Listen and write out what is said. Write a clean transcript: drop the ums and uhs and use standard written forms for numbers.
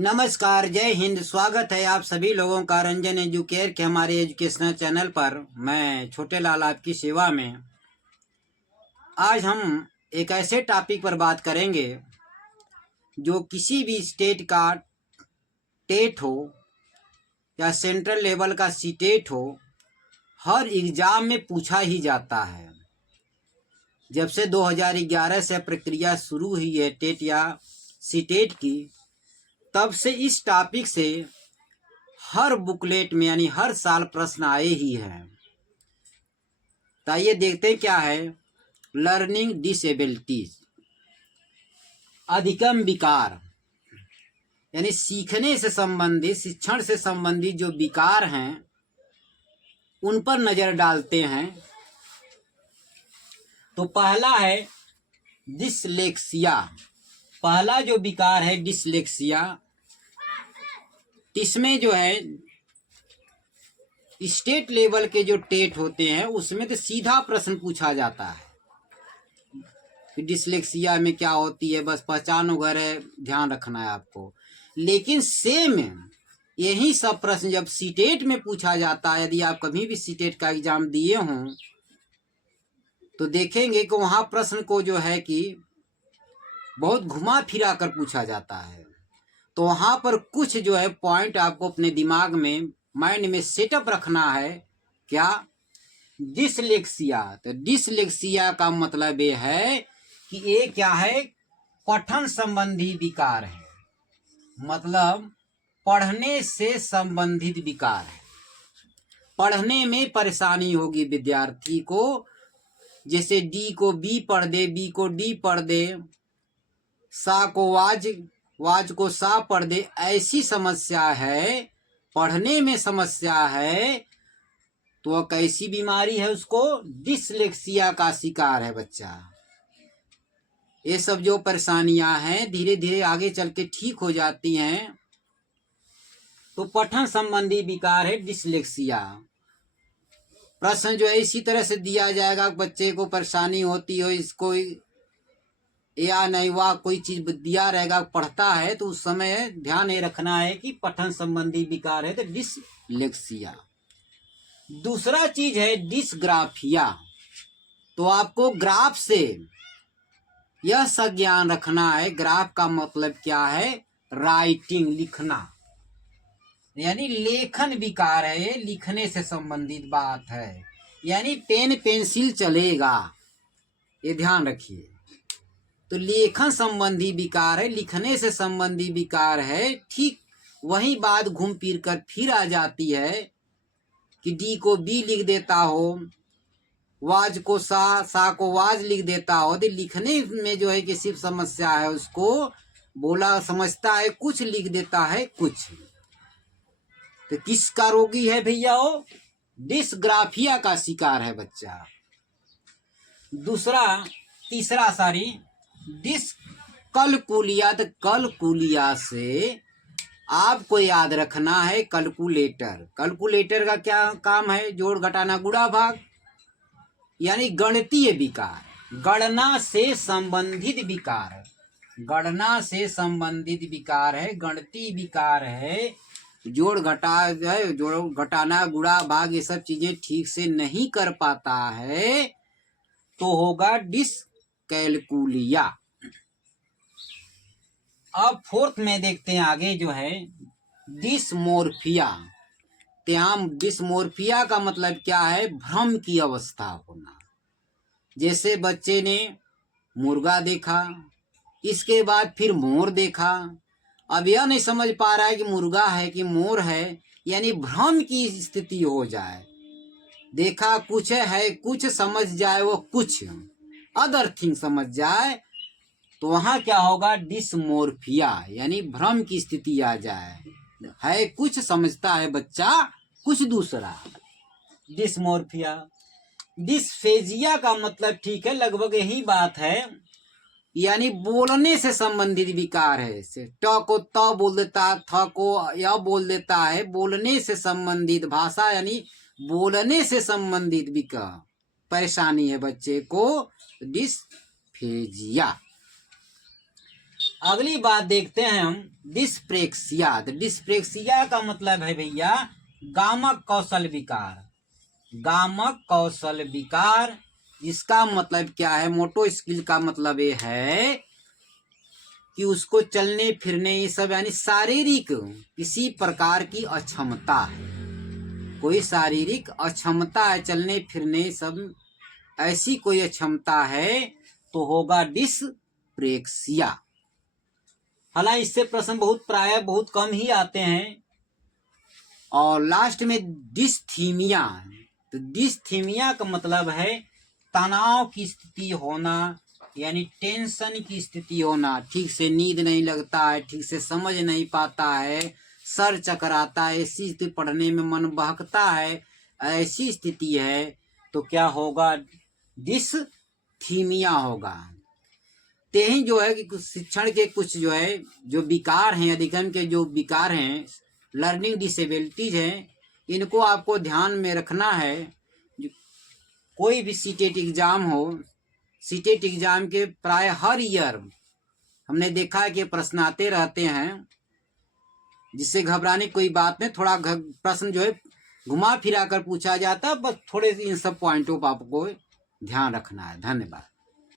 नमस्कार, जय हिंद। स्वागत है आप सभी लोगों का रंजन एजुकेयर के हमारे एजुकेशनल चैनल पर। मैं छोटे लाल आपकी सेवा में। आज हम एक ऐसे टॉपिक पर बात करेंगे जो किसी भी स्टेट का टेट हो या सेंट्रल लेवल का सीटेट हो, हर एग्जाम में पूछा ही जाता है। जब से 2011 से प्रक्रिया शुरू हुई है टेट या सीटेट की, तब से इस टॉपिक से हर बुकलेट में यानी हर साल प्रश्न आए ही हैं। तो आइए देखते हैं क्या है। लर्निंग डिसेबिलिटीज, अधिगम विकार, यानी सीखने से संबंधित, शिक्षण से संबंधित जो विकार हैं उन पर नजर डालते हैं। तो पहला है डिसलेक्सिया। पहला जो विकार है डिसलेक्सिया, इसमें जो है स्टेट लेवल के जो टेट होते हैं उसमें तो सीधा प्रश्न पूछा जाता है कि डिसलेक्सिया में क्या होती है, बस पहचान वगैरह ध्यान रखना है आपको। लेकिन सेम यही सब प्रश्न जब सीटेट में पूछा जाता है, यदि आप कभी भी सीटेट का एग्जाम दिए हों तो देखेंगे कि वहाँ प्रश्न को जो है कि बहुत घुमा फिरा कर पूछा जाता है। तो वहाँ पर कुछ जो है पॉइंट आपको अपने दिमाग में, माइंड में सेटअप रखना है। क्या? डिसलेक्सिया। तो डिसलेक्सिया का मतलब ये है कि ये क्या है, पठन संबंधी विकार है, मतलब पढ़ने से संबंधित विकार है। पढ़ने में परेशानी होगी विद्यार्थी को, जैसे डी को बी पढ़ दे, बी को डी पढ़ दे, सा को वाज, वाज को सा पढ़ दे, ऐसी समस्या है, पढ़ने में समस्या है। तो वह कैसी बीमारी है, उसको डिसलेक्सिया का शिकार है बच्चा। ये सब जो परेशानियां हैं धीरे धीरे आगे चल के ठीक हो जाती हैं। तो पठन संबंधी विकार है डिसलेक्सिया। प्रश्न जो है इसी तरह से दिया जाएगा, बच्चे को परेशानी होती हो, इसको या नहीं वह कोई चीज दिया रहेगा, पढ़ता है तो उस समय ध्यान ये रखना है कि पठन संबंधी विकार है तो डिसलेक्सिया। दूसरा चीज है डिसग्राफिया। तो आपको ग्राफ से यह संज्ञान रखना है। ग्राफ का मतलब क्या है? राइटिंग, लिखना, यानी लेखन विकार है। ये लिखने से संबंधित बात है, यानी पेन पेंसिल चलेगा, ये ध्यान रखिए। तो लेखन संबंधी विकार है, लिखने से संबंधी विकार है। ठीक वही बात घूम फिर कर फिर आ जाती है कि डी को बी लिख देता हो, वाज को सा, सा को वाज लिख देता हो। तो लिखने में जो है कि सिर्फ समस्या है, उसको बोला समझता है, कुछ लिख देता है कुछ। तो किसका रोगी है भैया? वो डिसग्राफिया का शिकार है बच्चा। तीसरा डिसकलकुलिया। तो कलकुलिया से आपको याद रखना है कैलकुलेटर। कैलकुलेटर का क्या काम है? जोड़ घटाना गुणा भाग, यानी गणितीय विकार, गणना से संबंधित विकार, गणना से संबंधित विकार है, गणितीय विकार है। जोड़ घटाना गुणा भाग ये सब चीजें ठीक से नहीं कर पाता है तो होगा डिसकैलकुलिया। अब फोर्थ में देखते हैं आगे जो है डिसमोर्फिया। डिसमोर्फिया का मतलब क्या है? भ्रम की अवस्था होना। जैसे बच्चे ने मुर्गा देखा, इसके बाद फिर मोर देखा, अब यह नहीं समझ पा रहा है कि मुर्गा है कि मोर है, यानी भ्रम की स्थिति हो जाए। देखा कुछ है, कुछ समझ जाए, वो कुछ अदर थिंग समझ जाए, तो वहां क्या होगा? डिसमोर्फिया, यानी भ्रम की स्थिति आ जाए। है कुछ, समझता है बच्चा कुछ दूसरा, डिसमोर्फिया। डिस्फेजिया का मतलब ठीक है, लगभग यही बात है, यानी बोलने से संबंधित विकार है। ट को त बोल देता है, थ को य बोल देता है, बोलने से संबंधित भाषा, यानी बोलने से संबंधित विकार, परेशानी है बच्चे को, डिस्फेजिया। अगली बात देखते हैं हम डिस्प्रेक्सिया। तो डिस्प्रेक्सिया का मतलब है भैया गामक कौशल विकार। गामक कौशल विकार, इसका मतलब क्या है? मोटो स्किल का मतलब ये है कि उसको चलने फिरने ये सब यानी शारीरिक किसी प्रकार की अक्षमता है, कोई शारीरिक अक्षमता है, चलने फिरने सब ऐसी कोई अक्षमता है तो होगा डिस्प्रेक्सिया। हालांकि इससे प्रश्न प्राय बहुत कम ही आते हैं। और लास्ट में डिस्थीमिया। तो डिस्थीमिया का मतलब है तनाव की स्थिति होना, यानी टेंशन की स्थिति होना, ठीक से नींद नहीं लगता है, ठीक से समझ नहीं पाता है, सर चकराता है, ऐसी स्थिति, पढ़ने में मन बहकता है, ऐसी स्थिति है तो क्या होगा? डिस्थीमिया होगा। ते ही जो है कि शिक्षण के कुछ जो है जो विकार हैं, अधिगम के जो विकार हैं, लर्निंग डिसेबिलिटीज हैं, इनको आपको ध्यान में रखना है। कोई भी सीटेट एग्जाम हो, सीटेट एग्जाम के प्राय हर ईयर हमने देखा है कि प्रश्न आते रहते हैं, जिससे घबराने की कोई बात नहीं। थोड़ा प्रश्न जो है घुमा फिरा कर पूछा जाता है, बस थोड़े इन सब पॉइंटों पर आपको ध्यान रखना है। धन्यवाद।